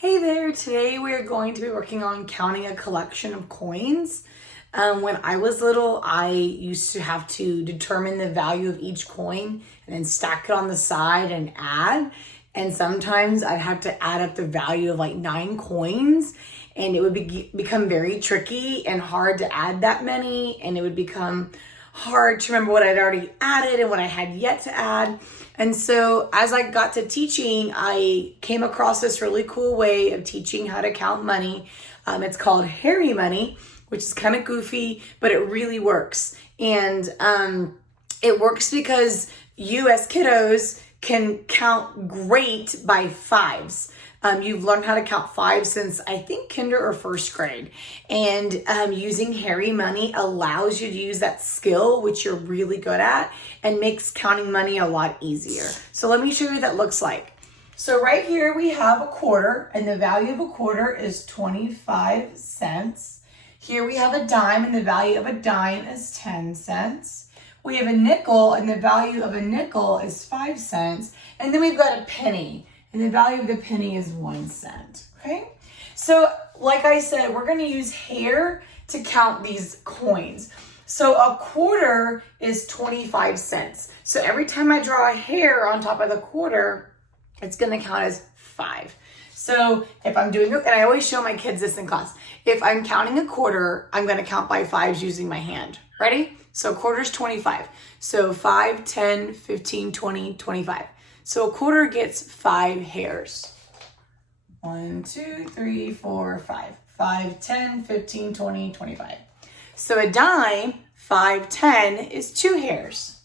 Hey there, today we're going to be working on counting a collection of coins. When I was little, I used to have to determine the value of each coin and then stack it on the side and add. And sometimes I'd have to add up the value of like 9 coins, and it would become very tricky and hard to add that many, and it would become hard to remember what I'd already added and what I had yet to add. And so as I got to teaching, I came across this really cool way of teaching how to count money. It's called Hairy Money, which is kind of goofy, but it really works. And it works because you as kiddos can count great by fives. You've learned how to count 5 since I think kinder or first grade. And using Hairy Money allows you to use that skill, which you're really good at, and makes counting money a lot easier. So let me show you what that looks like. So right here we have a quarter, and the value of a quarter is 25 cents. Here we have a dime, and the value of a dime is 10 cents. We have a nickel, and the value of a nickel is 5 cents. And then we've got a penny, and the value of the penny is 1 cent, okay? So like I said, we're gonna use hair to count these coins. So a quarter is 25 cents. So every time I draw a hair on top of the quarter, it's gonna count as 5. So if I'm doing, and I always show my kids this in class, if I'm counting a quarter, I'm gonna count by 5s using my hand. Ready? So a quarter is 25. So 5, 10, 15, 20, 25. So a quarter gets 5 hairs. 1, 2, 3, 4, 5. 5, 10, 15, 20, 25. So a dime, 5, 10 is 2 hairs.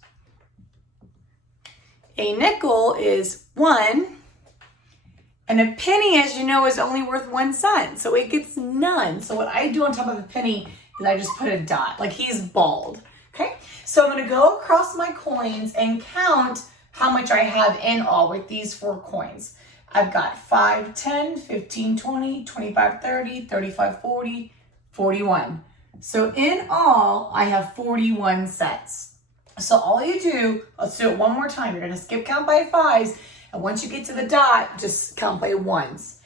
A nickel is 1. And a penny, as you know, is only worth 1 cent. So it gets none. So what I do on top of a penny is I just put a dot, like he's bald. Okay? So I'm going to go across my coins and count how much I have in all with these 4 coins. I've got 5, 10, 15, 20, 25, 30, 35, 40, 41. So in all, I have 41 cents. So all you do, let's do it one more time. You're gonna skip count by 5s. And once you get to the dot, just count by 1s.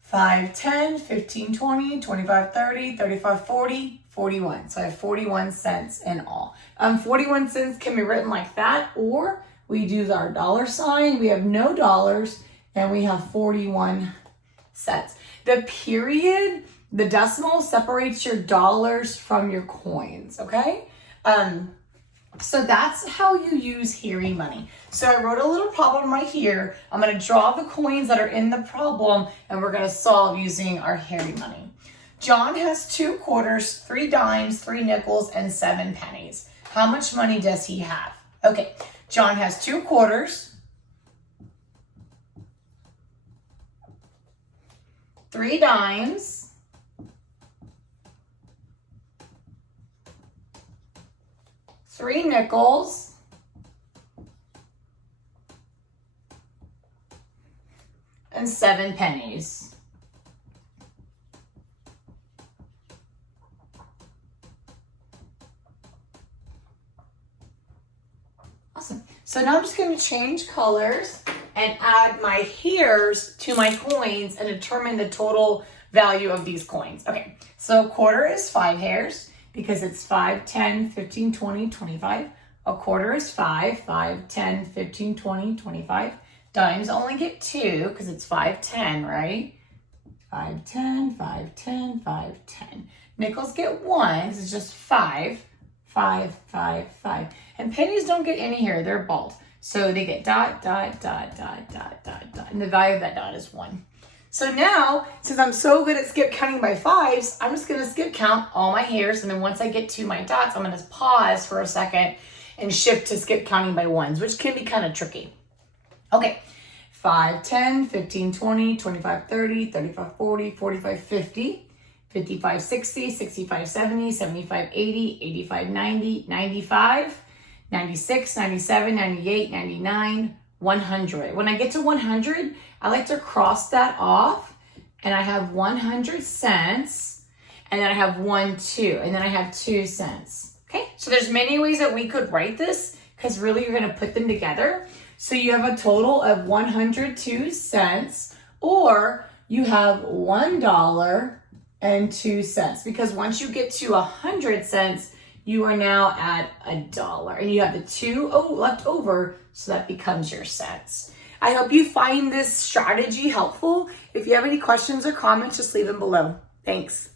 5, 10, 15, 20, 25, 30, 35, 40, 41. So I have 41 cents in all. 41 cents can be written like that, or we use our dollar sign. We have no dollars, and we have 41 cents. The period, the decimal, separates your dollars from your coins, okay? So that's how you use Hairy Money. So I wrote a little problem right here. I'm going to draw the coins that are in the problem, and we're going to solve using our Hairy Money. John has 2 quarters, 3 dimes, 3 nickels, and 7 pennies. How much money does he have? Okay. John has 2 quarters, 3 dimes, 3 nickels, and 7 pennies. Awesome. So now I'm just going to change colors and add my hairs to my coins and determine the total value of these coins. Okay, so a quarter is 5 hairs because it's 5, 10, 15, 20, 25. A quarter is 5, 5, 10, 15, 20, 25. Dimes only get 2 because it's 5, 10, right? 5, 10, 5, 10, 5, 10. Nickels get 1 because it's just 5. 5, 5, 5. And pennies don't get any here. They're bald. So they get dot, dot, dot, dot, dot, dot, dot. And the value of that dot is 1. So now, since I'm so good at skip counting by 5s, I'm just going to skip count all my hairs. And then once I get to my dots, I'm going to pause for a second and shift to skip counting by 1s, which can be kind of tricky. Okay. 5, 10, 15, 20, 25, 30, 35, 40, 45, 50. 55, 60, 65, 70, 75, 80, 85, 90, 95, 96, 97, 98, 99, 100. When I get to 100, I like to cross that off, and I have 100 cents, and then I have 1, 2, and then I have 2 cents. Okay, so there's many ways that we could write this, because really you're going to put them together. So you have a total of 102 cents, or you have $1.02, because once you get to 100 cents, you are now at $1, and you have the 2 left over, so that becomes your cents. I hope you find this strategy helpful. If you have any questions or comments, just leave them below. Thanks.